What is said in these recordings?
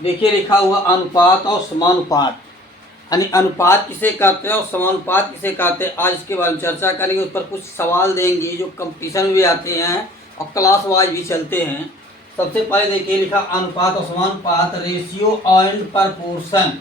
देखिए लिखा हुआ अनुपात और समानुपात, यानी अनुपात किसे कहते हैं और समानुपात किसे कहते हैं, आज इसके बारे में चर्चा करेंगे। उस पर कुछ सवाल देंगे जो कंपटीशन में भी आते हैं और क्लास वाइज भी चलते हैं। सबसे पहले देखिए लिखा अनुपात और समानुपात, रेशियो एंड प्रपोर्शन।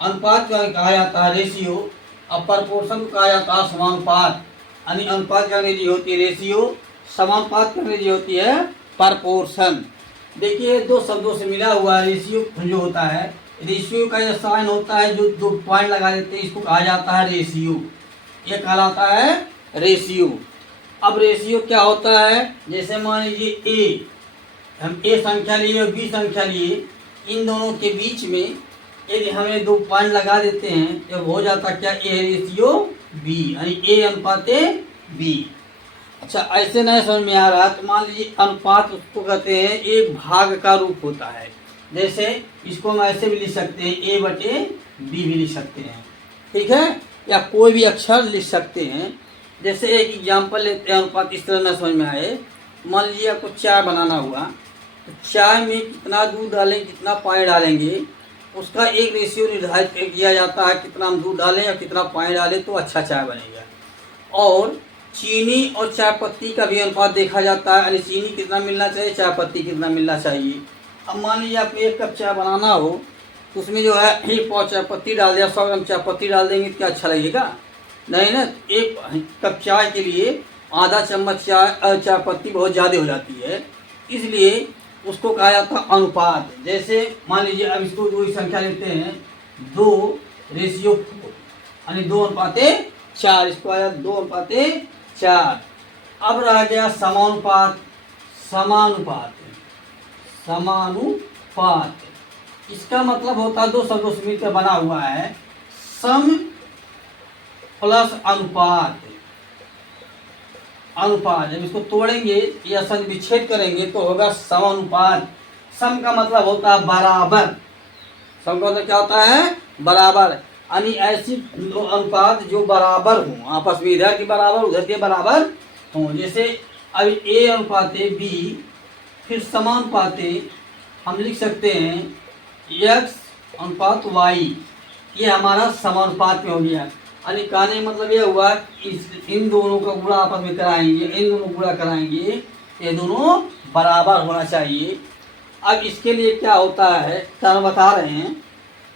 अनुपात क्या कहा जाता है, रेशियो, और प्रपोर्शन को कहा जाता है समानुपात। यानी अनुपात क्या अंग्रेजी होती है, रेशियो, समानुपात की अंग्रेजी होती है प्रपोर्शन। देखिए दो शब्दों से मिला हुआ रेशियो जो होता है, रेशियो का जो साइन होता है, जो दो पॉइंट लगा देते हैं, इसको कहा जाता है रेशियो। ये कहलाता है रेशियो। अब रेशियो क्या होता है, जैसे मान लीजिए ए, हम ए संख्या लिए और बी संख्या लिए, इन दोनों के बीच में यदि हमें दो पॉइंट लगा देते हैं जब हो जाता क्या, ए रेशियो बी, यानी ए अनुपात बी। अच्छा ऐसे नहीं समझ में आ रहा तो मान लीजिए अनुपात उसको कहते हैं एक भाग का रूप होता है। जैसे इसको हम ऐसे भी लिख सकते हैं, ए बटे बी भी लिख सकते हैं, ठीक है, या कोई भी अक्षर लिख सकते हैं। जैसे एक एग्जाम्पल लेते हैं, अनुपात इस तरह न समझ में आए। मान लीजिए आपको चाय बनाना हुआ, तो चाय में कितना दूध डालें, कितना पानी डालेंगे, उसका एक रेशियो निर्धारित किया जाता है, कितना हम दूध डालें या कितना पानी डालें तो अच्छा चाय बनेगा। और चीनी और चाय पत्ती का भी अनुपात देखा जाता है, यानी चीनी कितना मिलना चाहिए, चाय पत्ती कितना मिलना चाहिए। अब मान लीजिए आपको एक कप चाय बनाना हो तो उसमें जो है एक पाव चाय पत्ती डाल दिया, 100 ग्राम चाय पत्ती डाल देंगे तो क्या अच्छा लगेगा, नहीं ना। एक कप चाय के लिए आधा चम्मच चाय पत्ती बहुत ज़्यादा हो जाती है, इसलिए उसको कहा जाता है अनुपात। जैसे मान लीजिए अब इसको दो संख्या लेते हैं, 2 रेशियो 4, यानी 2 अनुपाते 4, इसको आया 2 अनुपाते 4। अब रह गया समानुपात। समानुपात, समानुपात इसका मतलब होता है दो शब्दों से मिलकर बना हुआ है, सम प्लस अनुपात। अनुपात जब इसको तोड़ेंगे या सम विच्छेद करेंगे तो होगा समानुपात। सम का मतलब होता है बराबर, सम का मतलब क्या होता है, बराबर, यानी ऐसी दो अनुपात जो बराबर हों आपस में, इधर के बराबर उधर के बराबर हों। जैसे अब ए अनुपाते बी, फिर समानुपाते हम लिख सकते हैं x अनुपात y, ये हमारा समानुपात में हो गया। यानी कहने का मतलब यह हुआ इन दोनों का गुणा आपस में कराएंगे, इन दोनों गुणा कराएंगे, ये दोनों बराबर होना चाहिए। अब इसके लिए क्या होता है हम बता रहे हैं,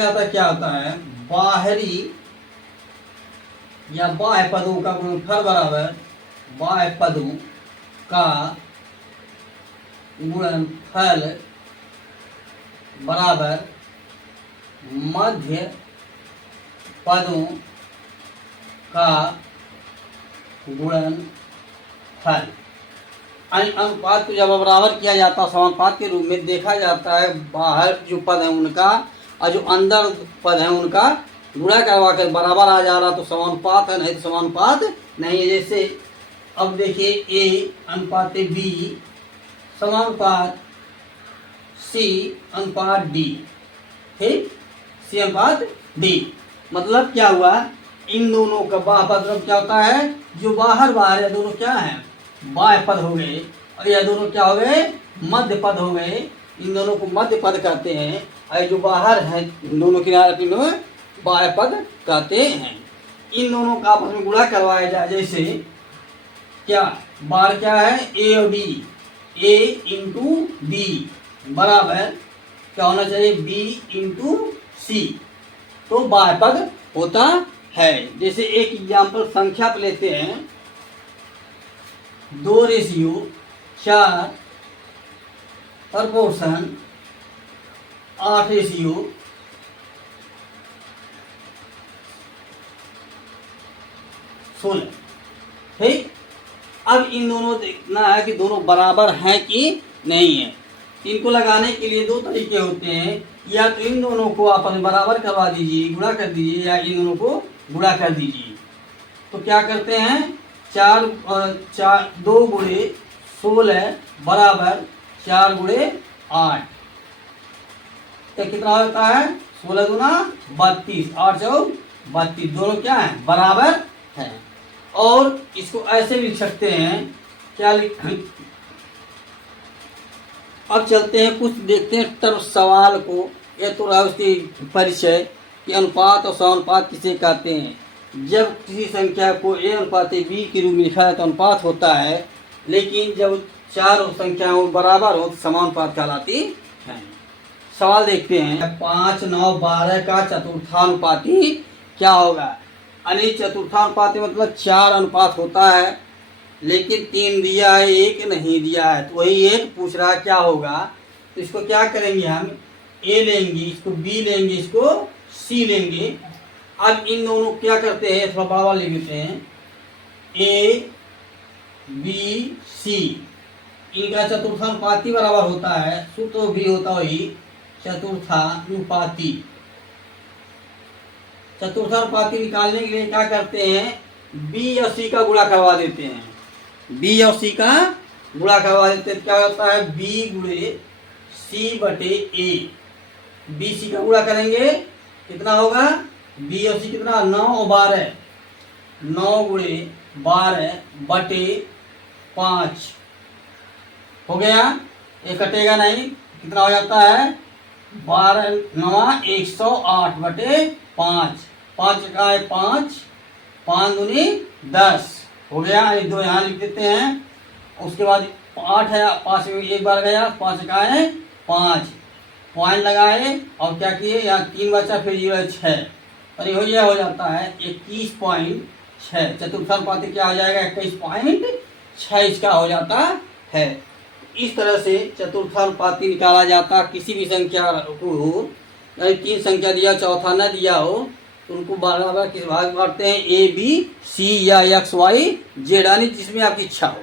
क्या होता है, बाहरी या बाह्य पदों का गुणनफल बराबर बाह्य पदों का गुणनफल बराबर मध्य पदों का गुणनफल। अनुपात को जब बराबर किया जाता है समानुपात के रूप में देखा जाता है, बाहर जो पद है उनका और जो अंदर पद है उनका गुणा करवा कर बराबर आ जा रहा तो समानुपात है, नहीं तो समानुपात नहीं है। जैसे अब देखिए ए अनुपात बी समानुपात सी अनुपात डी, ठीक, सी अनुपात डी। मतलब क्या हुआ, इन दोनों का बाह्य पद क्या होता है, जो बाहर बाहर है दोनों क्या है, बाह्य पद हो गए, और यह दोनों क्या हो गए, मध्य पद हो गए। इन दोनों को मध्य पद कहते हैं, और जो बाहर है दोनों किनारे में बाह्य पद कहते हैं। इन दोनों का आपस में गुणा करवाया जाए, जैसे क्या बार क्या है, ए और बी, ए इंटू बी बराबर क्या होना चाहिए, बी इंटू सी, तो बाह्य पद होता है। जैसे एक एग्जाम्पल संख्या पर लेते हैं, 2 रेशियो 4 प्रपोर्शन 8 रेशियो 16, ठीक। अब इन दोनों देखना है कि दोनों बराबर हैं कि नहीं है। इनको लगाने के लिए 2 तरीके होते हैं, या तो इन दोनों को आप बराबर करवा दीजिए, गुणा कर दीजिए, या इन दोनों को गुणा कर दीजिए। तो क्या करते हैं, 2 गुणे 16 बराबर 4 गुणे 8, तो कितना होता है, 16 गुना 32, 8 चौक 32, दोनों क्या है, बराबर है। और इसको ऐसे लिख सकते हैं, क्या लिख, अब चलते हैं कुछ देखते हैं टर्म सवाल को। यह तो रहा उसकी परिचय कि अनुपात और समानुपात किसे कहते हैं। जब किसी संख्या को ए अनुपात बी के रूप में लिखा है तो अनुपात होता है, लेकिन जब चार संख्याओं बराबर हो तो समानुपात कहलाती है। सवाल देखते हैं 5, 9, 12 का चतुर्थानुपाती क्या होगा। यानी चतुर्थानुपाती मतलब 4 अनुपात होता है, लेकिन 3 दिया है, 1 नहीं दिया है, तो वही 1 पूछ रहा है क्या होगा। तो इसको क्या करेंगे, हम ए लेंगे, इसको बी लेंगे, इसको सी लेंगे। अब इन दोनों क्या करते हैं, थोड़ा बड़ा लिख लेते हैं, ए बी सी, इनका चतुर्थानुपाती बराबर होता है, सूत्र भी होता वही चतुर्थानुपाती। चतुर्थानुपाती निकालने के लिए क्या करते हैं, बी और सी का गुणा करवा देते हैं। बी और सी का गुणा करवा देते हैं, क्या होता है बी गुणे सी बटे ए। बी सी का गुणा करेंगे कितना होगा, बी और सी कितना 9 और 12, 9 गुणे 12 बटे 5 हो गया। ये कटेगा नहीं, कितना हो जाता है 12 9 108 बटे 5, 5 का है 5, 5 दूनी 10 हो गया। एक दो यहाँ लिख देते हैं। उसके बाद 8 है, 5 में एक बार गया, 5 का है 5, पॉइंट लगाए और क्या किए, यहाँ 3 बचा, फिर 6, और ये हो जाता है 21.6। चतुर्थानुपाती क्या हो जाएगा 21.6 इसका हो जाता है। इस तरह से चतुर्थानुपाती निकाला जाता। किसी भी संख्या को हो, यदि 3 संख्या दिया, चौथा न दिया हो, तो उनको बराबर किस भाग बांटते हैं, ए बी सी या एक्स वाई जेड, यानी जिसमें आपकी इच्छा हो।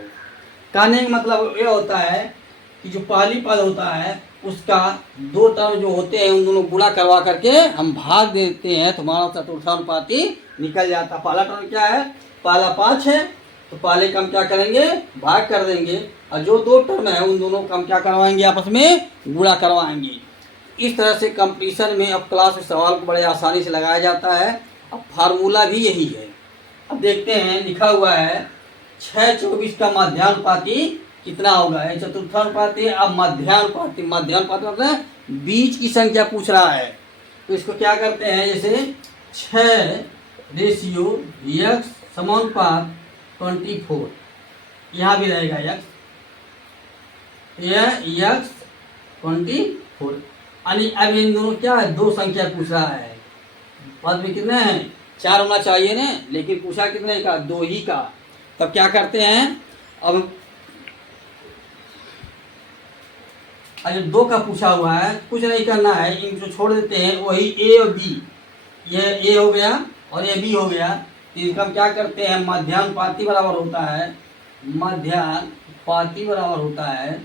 कहने का मतलब ये होता है कि जो पहली पद होता है उसका 2 टर्म जो होते हैं उन दोनों गुणा करवा करके हम भाग देते हैं, तो हमारा चतुर्थानुपाती निकल जाता। पहला टर्म क्या है, पहला 5 है, तो पहले का हम क्या करेंगे, भाग कर देंगे, और जो 2 टर्म है उन दोनों का हम क्या करवाएंगे, आपस में गुणा करवाएंगे। इस तरह से कंपटीशन में अब क्लास में सवाल को बड़े आसानी से लगाया जाता है। अब फार्मूला भी यही है। अब देखते हैं, लिखा हुआ है 6/24 का मध्यानुपाती कितना होगा। ये चतुर्थानुपाती, अब मध्यानुपाती, मध्यानुपाती मतलब बीच की संख्या पूछ रहा है, तो इसको क्या करते हैं, जैसे 6:x समानुपात 24, यहाँ भी रहेगा x, यह x 24। यानी अब इन दोनों क्या है, 2 संख्या पूछ रहा है। पद में कितने हैं, 4 होना चाहिए ना, लेकिन पूछा कितने का, 2 ही का। तब क्या करते हैं, अब जब 2 का पूछा हुआ है कुछ नहीं करना है, इनको छोड़ देते हैं, वही ए और बी, ये ए हो गया और ये बी हो गया। तो इनका हम क्या करते हैं, मध्यानुपाती बराबर होता है, मध्यानुपाती बराबर होता है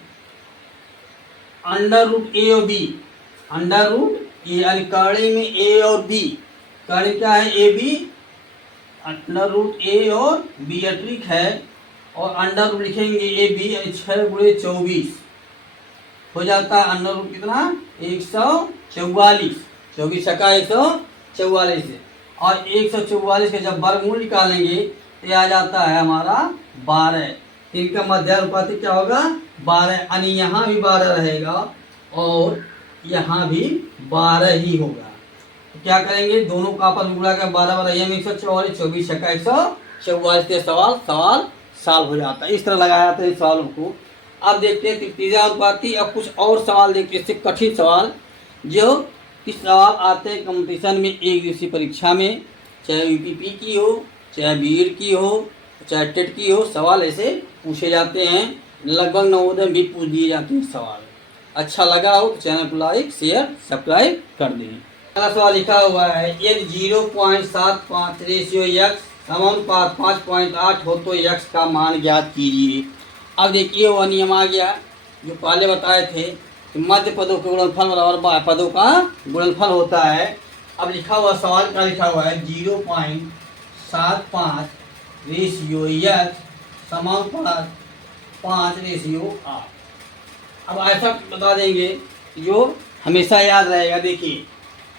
अंडर रूट ए और बी, अंडर रूट ए, यानी कड़ी में ए और बी, कड़ी क्या है ए बी, अंडर रूट ए और बी अट्रिक है, और अंडर रूट लिखेंगे ए बी, 6 गुणे 24 हो जाता है अंडर रूट कितना 144, 24 छक्का 144 है, और 144 के जब वर्गमूल निकालेंगे तो आ जाता है हमारा 12। इनका मध्यानुपाती क्या होगा 12, यानी यहाँ भी 12 रहेगा और यहाँ भी 12 ही होगा। तो क्या करेंगे, दोनों का आपस में गुणा कर 12 12 144, 24 छक्का 144 के सवाल साल हो जाता है। इस तरह लगाया जाता है इस सवालों को। अब देखते हैं तृतीयानुपाती। अब कुछ और सवाल देखते हैं, इससे कठिन सवाल जो किस सवाल आते हैं कंपटीशन में, एक दिवसीय परीक्षा में, चाहे यूपीपी की हो, चाहे बीएड की हो, चाहे टेट की हो, सवाल ऐसे पूछे जाते हैं। लगभग नवोदय भी पूछ दिए जाते हैं सवाल। अच्छा लगा हो तो चैनल को लाइक शेयर सब्सक्राइब कर दें। अगला सवाल लिखा हुआ है, यदि 0.75 रेशियो x समानुपात 5.8 हो तो x का मान ज्ञात कीजिए। अब देखिए वह नियम आ गया जो पहले बताए थे कि मध्य पदों के गुणनफल बराबर बाह्य पदों का गुणनफल होता है। अब लिखा हुआ सवाल का लिखा हुआ है 0.75 रेशियो x समानुपात 5:8। अब ऐसा बता देंगे जो हमेशा याद रहेगा। देखिए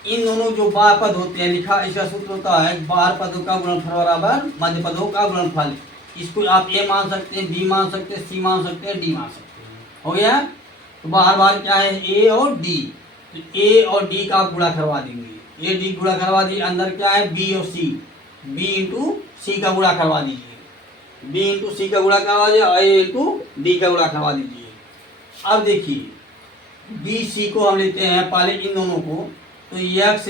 इन दोनों जो बाह्य पद होते हैं, लिखा इसका सूत्र होता है बाह्य पदों का गुणनफल बराबर मध्य पदों का गुणनफल। इसको आप ए मान सकते हैं, बी मान सकते हैं, सी मान सकते हैं, डी मान सकते हैं। हो गया। तो बाहर बाहर क्या है, ए और डी, तो ए और डी का आप गुणा करवा देंगे, ए डी गुणा करवा दीजिए, अंदर क्या है बी और सी, बी इंटू सी का गुणा करवा दीजिए, बी इंटू सी का गुणा करवा दीजिए, ए इंटू डी का गुणा करवा दीजिए। अब देखिए बी सी को हम लेते हैं पहले इन दोनों को, तो एक्स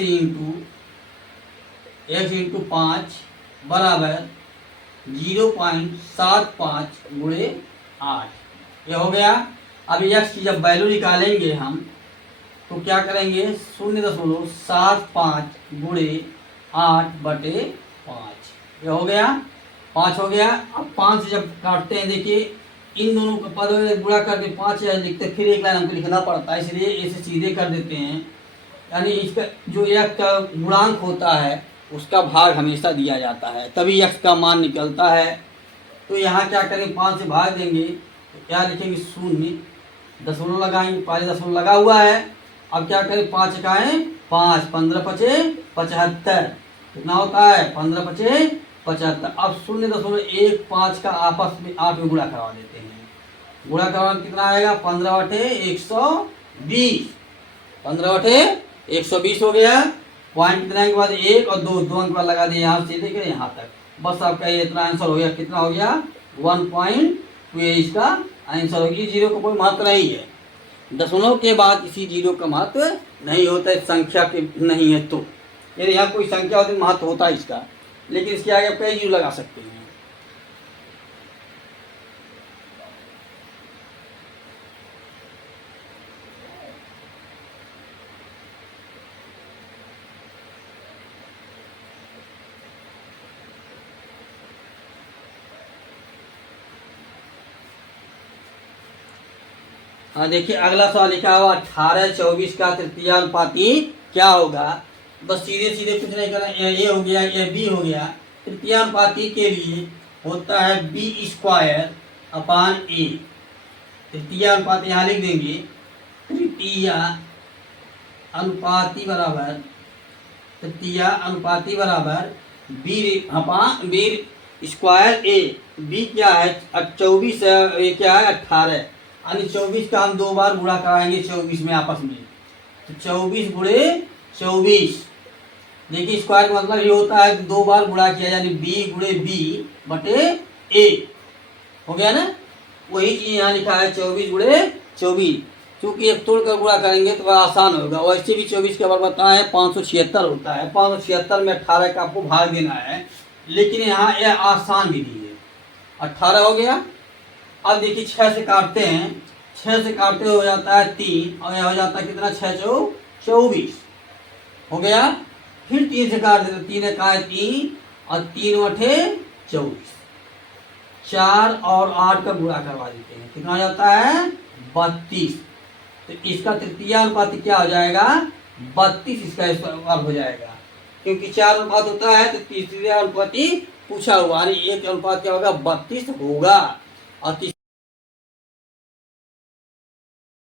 इंटू 5 बराबर 0.75 गुणे 8, ये हो गया। अब एक्स की जब वैल्यू निकालेंगे हम तो क्या करेंगे, 0.75 गुणे 8/5, ये हो गया 5 हो गया। अब 5 जब काटते हैं, देखिए इन दोनों का पद गुणा करके 5 लिखते, फिर एक लाइन हमको लिखना पड़ता है, इसलिए इसे सीधे कर देते हैं। यानी इसका जो एक का गुणांक होता है उसका भाग हमेशा दिया जाता है, तभी एक्स का मान निकलता है। तो यहाँ क्या करेंगे, 5 से भाग देंगे तो क्या लिखेंगे, 0, दशमलव लगाएंगे, पहले दशमलव लगा हुआ है। अब क्या करें, 5 का है 5, 15×5 = 75, कितना होता है 15×5 = 75। अब 0.15 का आपस में 8 में गुणा करवा देते हैं, गुणा करवा कितना आएगा, 15/120, 15/120 हो गया। पॉइंट कितना के बाद 1 और 2, 2 अंक बाद लगा दिए यहाँ से लेकर यहाँ तक, बस आपका ये इतना आंसर हो गया। कितना हो गया 1.2, ये इसका आंसर होगी। जीरो का कोई महत्व नहीं है, दशमलव के बाद किसी जीरो का महत्व नहीं होता है, संख्या के नहीं है तो। यदि यहाँ कोई संख्या होती तो महत्व होता है इसका, लेकिन इसके आगे आप कई जीरो लगा सकते हैं। हाँ देखिए अगला सवाल लिखा हुआ 18/24 का तृतीयानुपाती क्या होगा। बस सीधे सीधे कुछ नहीं करना, ए हो गया, ये बी हो गया। तृतीयानुपाती के लिए होता है B²/A। तृतीयानुपाती यहाँ लिख देंगे, तृतीयानुपाती बराबर B²A। बी क्या है 24, ये क्या है 18, यानी 24 का हम 2 बार गुणा कराएंगे 24 में आपस में, तो 24 गुणे 24। देखिए स्क्वायर का मतलब ये होता है कि 2 बार गुणा किया, यानी B गुणे B/A हो गया ना। वही चीज यहाँ लिखा है 24 गुणे 24, क्योंकि एक तोड़कर गुणा करेंगे तो बड़ा आसान होगा। वैसे भी 24 के बराबर बताया है 576 होता है, 576 में 18 का आपको भाग देना है, लेकिन यहाँ यह आसान विधि है। 18 हो गया। अब देखिए 6 से काटते हैं, 6 से काटते हो जाता है 3, और यह हो जाता है कितना 6×4 = 24 हो गया। फिर 3 से काट देते, 3 का है 3 और 3×8 = 24, 4 और 8 का गुणा करवा देते हैं, कितना हो जाता है 32। तो इसका तृतीयानुपाती क्या हो जाएगा 32, इसका वर्ग हो जाएगा, क्योंकि 4 अनुपात होता है तो तृतीयानुपाती पूछा हुआ, यानी 1 अनुपात क्या होगा 32 होगा। और